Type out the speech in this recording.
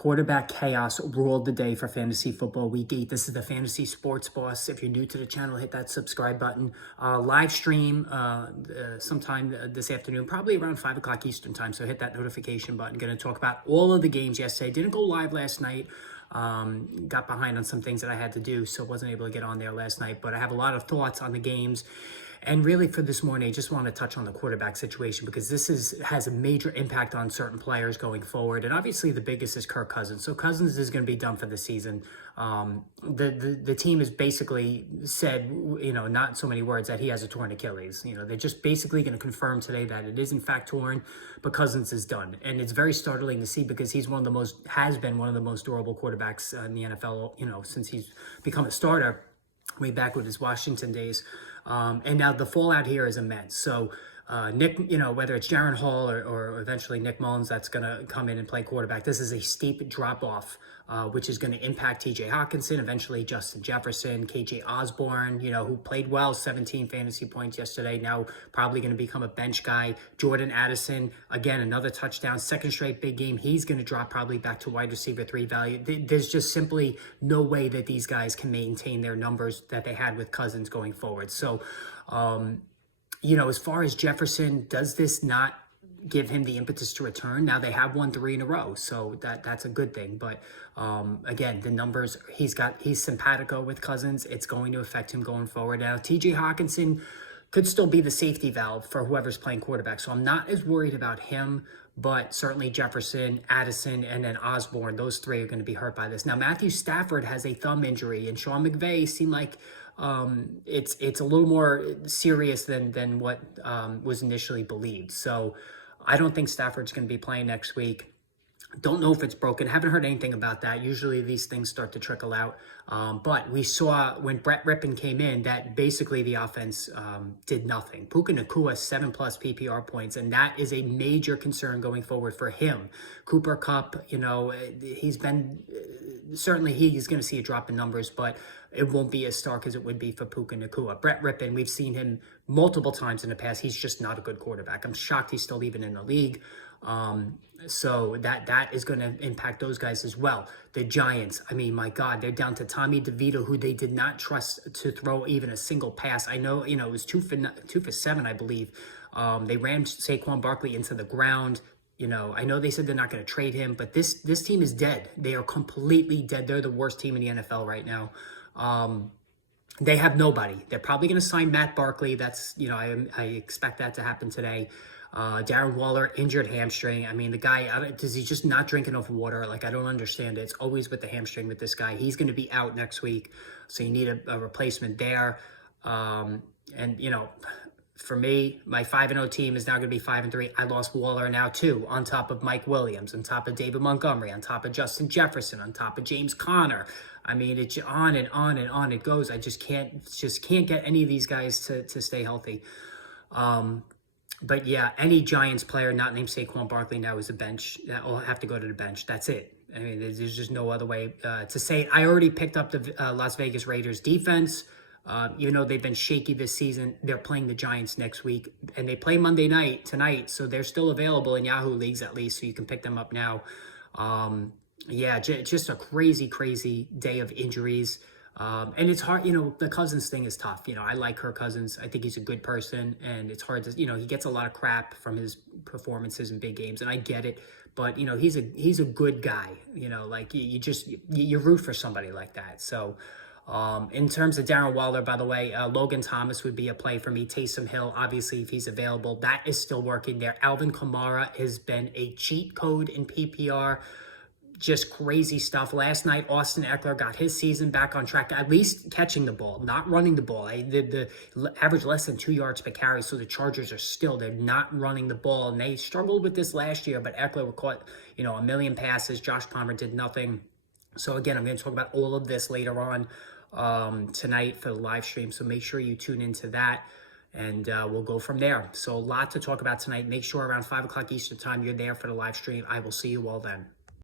Quarterback chaos ruled the day for Fantasy Football Week 8. This is the Fantasy Sports Boss. If you're new to the channel, hit that subscribe button. Live stream sometime this afternoon, probably around 5 o'clock Eastern time. So hit that notification button. Going to talk about all of the games yesterday. Didn't go live last night. Got behind on some things that I had to do, so wasn't able to get on there last night. But I have a lot of thoughts on the games. And really for this morning, I just want to touch on the quarterback situation because this has a major impact on certain players going forward. And obviously the biggest is Kirk Cousins. So Cousins is going to be done for the season. The team has basically said, not so many words, that he has a torn Achilles. They're just basically going to confirm today that it is in fact torn, but Cousins is done. And it's very startling to see because he's has been one of the most durable quarterbacks in the NFL, since he's become a starter way back with his Washington days. And now the fallout here is immense. So Nick, whether it's Jaron Hall or eventually Nick Mullins that's going to come in and play quarterback, this is a steep drop-off, which is going to impact T.J. Hockenson, eventually Justin Jefferson, K.J. Osborne, who played well, 17 fantasy points yesterday, now probably going to become a bench guy. Jordan Addison, again, another touchdown, second straight big game. He's going to drop probably back to wide receiver 3 value. There's just simply no way that these guys can maintain their numbers that they had with Cousins going forward. So, as far as Jefferson, does this not give him the impetus to return? Now they have won 3 in a row, so that's a good thing. But again, the numbers, he's simpatico with Cousins. It's going to affect him going forward. Now, T.J. Hockenson could still be the safety valve for whoever's playing quarterback. So I'm not as worried about him, but certainly Jefferson, Addison, and then Osborne, those 3 are going to be hurt by this. Now, Matthew Stafford has a thumb injury, and Sean McVay seemed like it's a little more serious than what was initially believed. So I don't think Stafford's going to be playing next week. Don't know if it's broken. Haven't heard anything about that. Usually these things start to trickle out. But we saw when Brett Rippon came in that basically the offense did nothing. Puka Nacua, 7+ PPR points, and that is a major concern going forward for him. Cooper Kupp, he's been, certainly he's going to see a drop in numbers, but it won't be as stark as it would be for Puka Nacua. Brett Rippon, we've seen him multiple times in the past. He's just not a good quarterback. I'm shocked he's still even in the league. So that is going to impact those guys as well. The Giants, I mean, my God, they're down to Tommy DeVito, who they did not trust to throw even a single pass. I know, it was 2 for 7, I believe. They rammed Saquon Barkley into the ground. I know they said they're not going to trade him, but this team is dead. They are completely dead. They're the worst team in the NFL right now. They have nobody. They're probably going to sign Matt Barkley. That's, I expect that to happen today. Darren Waller, injured hamstring. I mean, the guy, does he just not drink enough water? Like, I don't understand it. It's always with the hamstring with this guy. He's going to be out next week, so you need a replacement there. For me, my 5-0 team is now going to be 5-3. I lost Waller now too, on top of Mike Williams, on top of David Montgomery, on top of Justin Jefferson, on top of James Conner. I mean, it's on and on and on it goes. I just can't get any of these guys to stay healthy. But yeah, any Giants player not named Saquon Barkley now is a bench. Will have to go to the bench. That's it. I mean, there's just no other way to say it. I already picked up the Las Vegas Raiders defense. Even though they've been shaky this season, they're playing the Giants next week. And they play Monday night tonight, so they're still available in Yahoo leagues at least, so you can pick them up now. Just a crazy day of injuries. And it's hard, the Cousins thing is tough. I like Kirk Cousins. I think he's a good person, and it's hard to, he gets a lot of crap from his performances in big games, and I get it. But, he's a good guy, like you root for somebody like that. So, in terms of Darren Waller, by the way, Logan Thomas would be a play for me. Taysom Hill, obviously, if he's available, that is still working there. Alvin Kamara has been a cheat code in PPR. Just crazy stuff. Last night, Austin Eckler got his season back on track, at least catching the ball, not running the ball. The average less than 2 yards per carry, so the Chargers they're not running the ball. And they struggled with this last year, but Eckler caught, a million passes. Josh Palmer did nothing. So again, I'm going to talk about all of this later on tonight for the live stream. So make sure you tune into that, and we'll go from there. So a lot to talk about tonight. Make sure around 5 o'clock Eastern time, you're there for the live stream. I will see you all then.